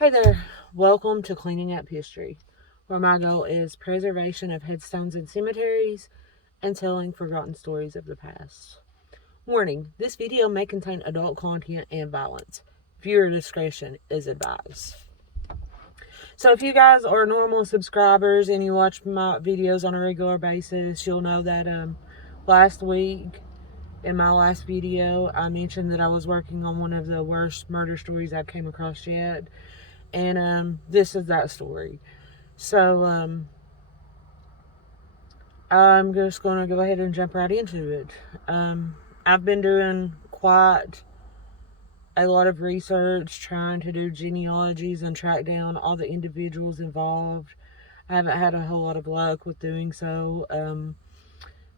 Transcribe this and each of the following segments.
Hey there, welcome to Cleaning Up History, where my goal is preservation of headstones and cemeteries and telling forgotten stories of the past. Warning, this video may contain adult content and violence. Viewer discretion is advised. So if you guys are normal subscribers and you watch my videos on a regular basis, you'll know that last week in my last video, I mentioned that I was working on one of the worst murder stories I've came across yet. And this is that story. So I'm just going to go ahead and jump right into it. I've been doing quite a lot of research trying to do genealogies and track down all the individuals involved. I haven't had a whole lot of luck with doing so.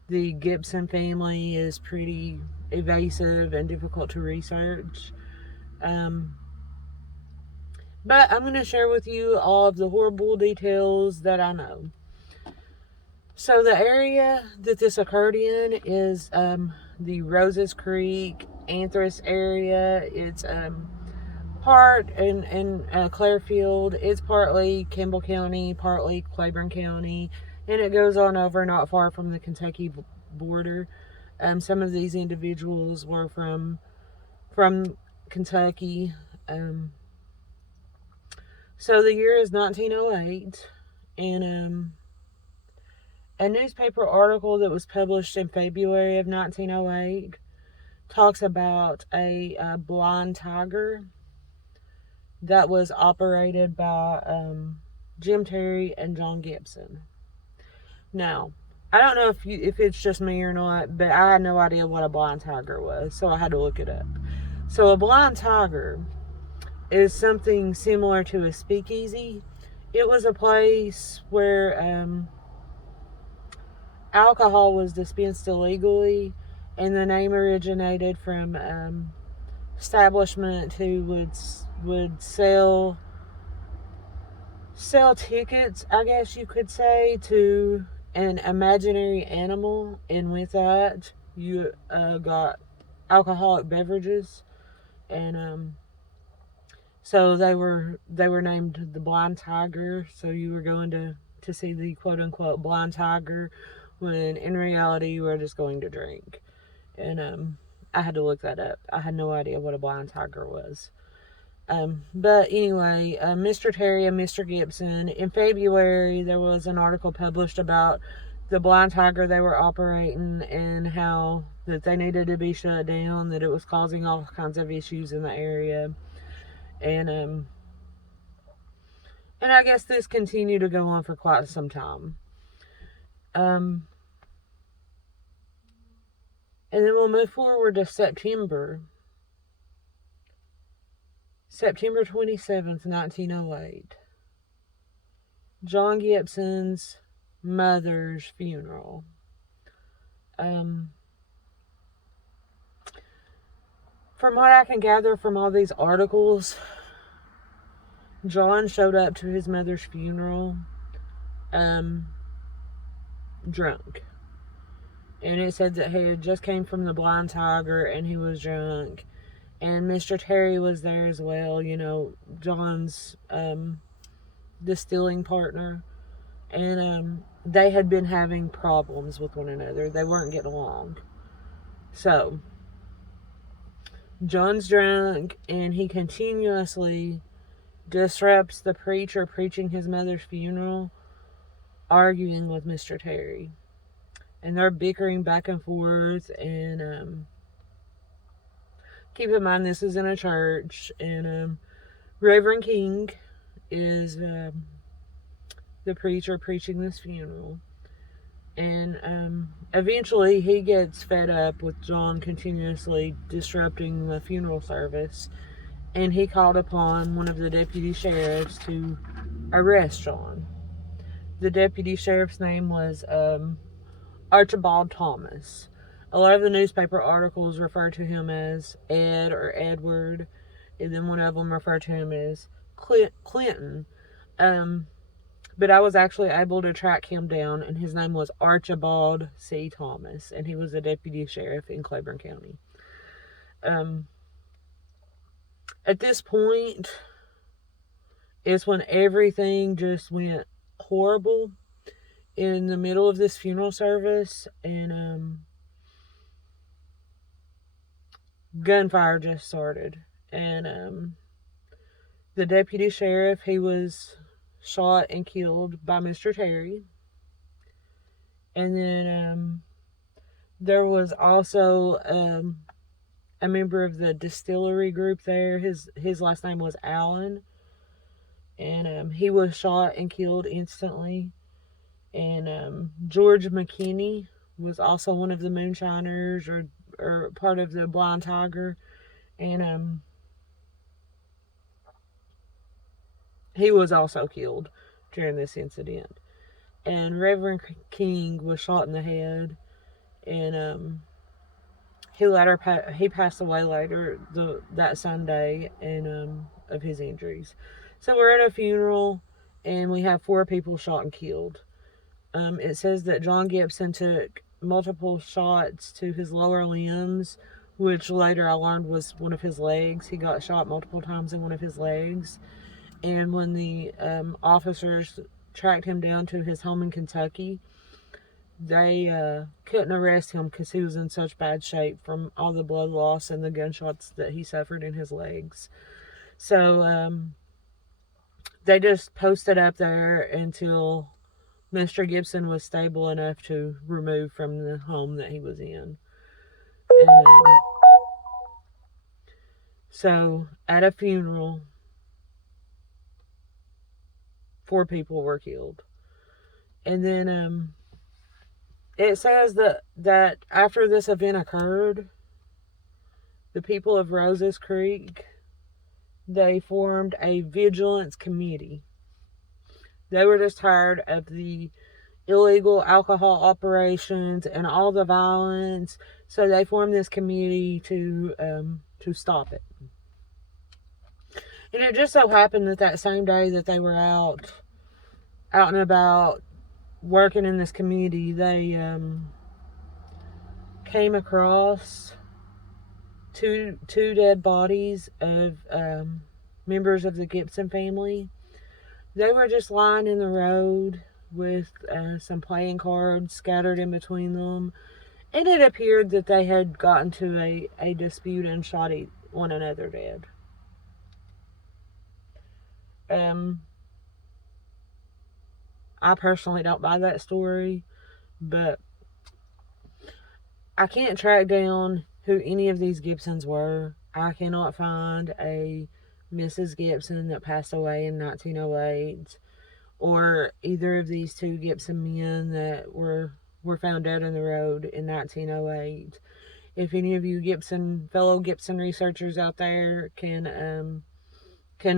The Gibson family is pretty evasive and difficult to research. But I'm going to share with you all of the horrible details that I know. So the area that this occurred in is the Roses Creek, Anthrace area. It's part in Clarefield. It's partly Campbell County, partly Claiborne County, and it goes on over not far from the Kentucky border. Some of these individuals were from Kentucky. So the year is 1908, and a newspaper article that was published in February of 1908 talks about a blind tiger that was operated by Jim Terry and John Gibson. Now, I don't know if it's just me or not, but I had no idea what a blind tiger was, so I had to look it up. So a blind tiger is something similar to a speakeasy. It was a place where alcohol was dispensed illegally, and the name originated from establishment who would sell tickets, I guess you could say, to an imaginary animal, and with that you got alcoholic beverages, and so they were named the Blind Tiger. So you were going to see the quote unquote blind tiger, when in reality you were just going to drink. And I had to look that up. I had no idea what a blind tiger was. But anyway, Mr. Terry and Mr. Gibson, in February, there was an article published about the blind tiger they were operating and how that they needed to be shut down, that it was causing all kinds of issues in the area. And I guess this continued to go on for quite some time. And then we'll move forward to September 27th, 1908. John Gibson's mother's funeral. From what I can gather from all these articles, John showed up to his mother's funeral drunk. And it said that he had just came from the Blind Tiger and he was drunk. And Mr. Terry was there as well, John's distilling partner. And they had been having problems with one another. They weren't getting along. So John's drunk, and he continuously disrupts the preacher preaching his mother's funeral, arguing with Mr. Terry. And they're bickering back and forth. And keep in mind, this is in a church. And Reverend King is the preacher preaching this funeral. And eventually he gets fed up with John continuously disrupting the funeral service, and he called upon one of the deputy sheriffs to arrest John. The deputy sheriff's name was Archibald Thomas. A lot of the newspaper articles refer to him as Ed or Edward, and then one of them referred to him as Clinton. But I was actually able to track him down, and his name was Archibald C. Thomas, and he was a deputy sheriff in Claiborne County. At this point, is when everything just went horrible in the middle of this funeral service, and gunfire just started. And the deputy sheriff, he was shot and killed by Mr. Terry. And then there was also a member of the distillery group there. His last name was Allen, and he was shot and killed instantly. And George McKinney was also one of the moonshiners, or part of the Blind Tiger, and he was also killed during this incident. And Reverend King was shot in the head, and he passed away later that Sunday, and of his injuries. So we're at a funeral, and we have 4 people shot and killed. It says that John Gibson took multiple shots to his lower limbs, which later I learned was one of his legs. He got shot multiple times in one of his legs. And when the officers tracked him down to his home in Kentucky, they couldn't arrest him because he was in such bad shape from all the blood loss and the gunshots that he suffered in his legs. So they just posted up there until Mr. Gibson was stable enough to remove from the home that he was in. And so at a funeral, 4 people were killed. And then it says that after this event occurred, the people of Roses Creek, they formed a vigilance committee. They were just tired of the illegal alcohol operations and all the violence, so they formed this committee to stop it. And it just so happened that same day that they were out and about working in this community, they came across two dead bodies of members of the Gibson family. They were just lying in the road with some playing cards scattered in between them, and it appeared that they had gotten to a dispute and shot one another dead. I personally don't buy that story, but I can't track down who any of these Gibsons were. I cannot find a Mrs. Gibson that passed away in 1908, or either of these 2 Gibson men that were found dead in the road in 1908. If any of you fellow Gibson researchers out there can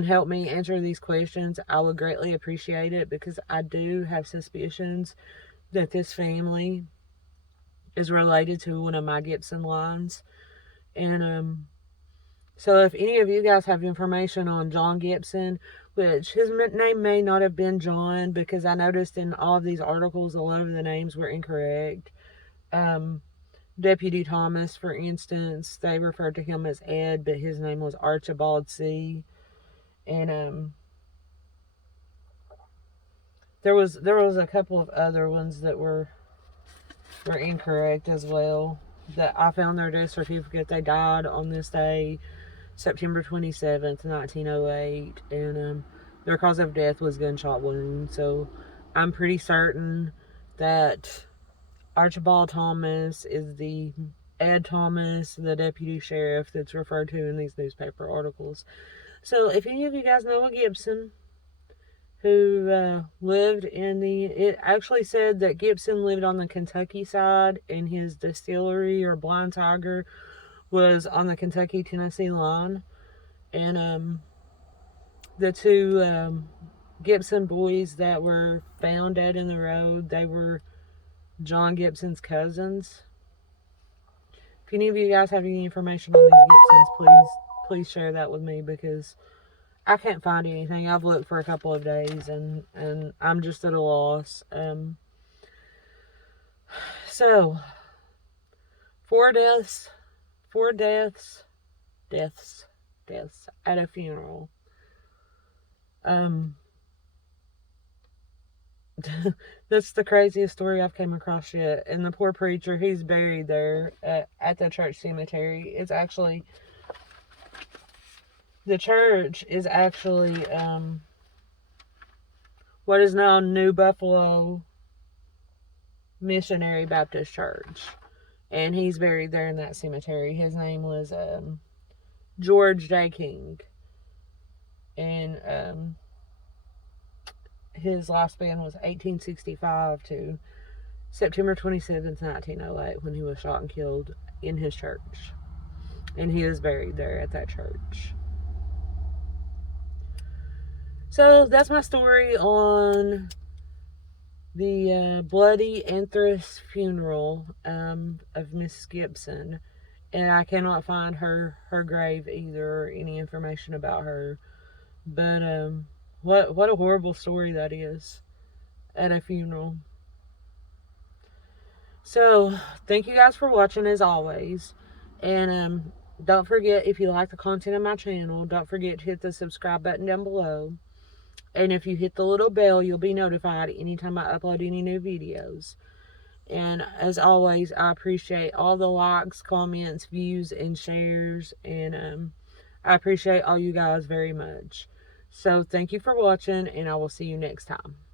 help me answer these questions, I would greatly appreciate it, because I do have suspicions that this family is related to one of my Gibson lines. And so if any of you guys have information on John Gibson, which his name may not have been John, because I noticed in all of these articles a lot of the names were incorrect. Deputy Thomas, for instance, they referred to him as Ed, but his name was Archibald C. And there was a couple of other ones that were incorrect as well. That I found their death certificate. They died on this day, September 27th, 1908, and their cause of death was gunshot wound. So I'm pretty certain that Archibald Thomas is the Ed Thomas, the deputy sheriff that's referred to in these newspaper articles. So if any of you guys know a Gibson who lived it actually said that Gibson lived on the Kentucky side, and his distillery or Blind Tiger was on the Kentucky-Tennessee line. And the 2 Gibson boys that were found dead in the road, they were John Gibson's cousins. If any of you guys have any information on these Gibsons, please share that with me, because I can't find anything. I've looked for a couple of days, and I'm just at a loss. So 4 deaths at a funeral. Um, that's the craziest story I've came across yet. And the poor preacher, he's buried there at the church cemetery. It's actually, the church is actually what is now New Buffalo Missionary Baptist Church. And he's buried there in that cemetery. His name was George J. King. And his lifespan was 1865 to September 27th, 1908, when he was shot and killed in his church. And he is buried there at that church. So that's my story on the bloody anthrax funeral of Miss Gibson. And I cannot find her grave either, or any information about her. But what a horrible story that is at a funeral. So thank you guys for watching as always, and don't forget, if you like the content of my channel, don't forget to hit the subscribe button down below. And if you hit the little bell, you'll be notified anytime I upload any new videos. And as always, I appreciate all the likes, comments, views, and shares. And I appreciate all you guys very much. So thank you for watching, and I will see you next time.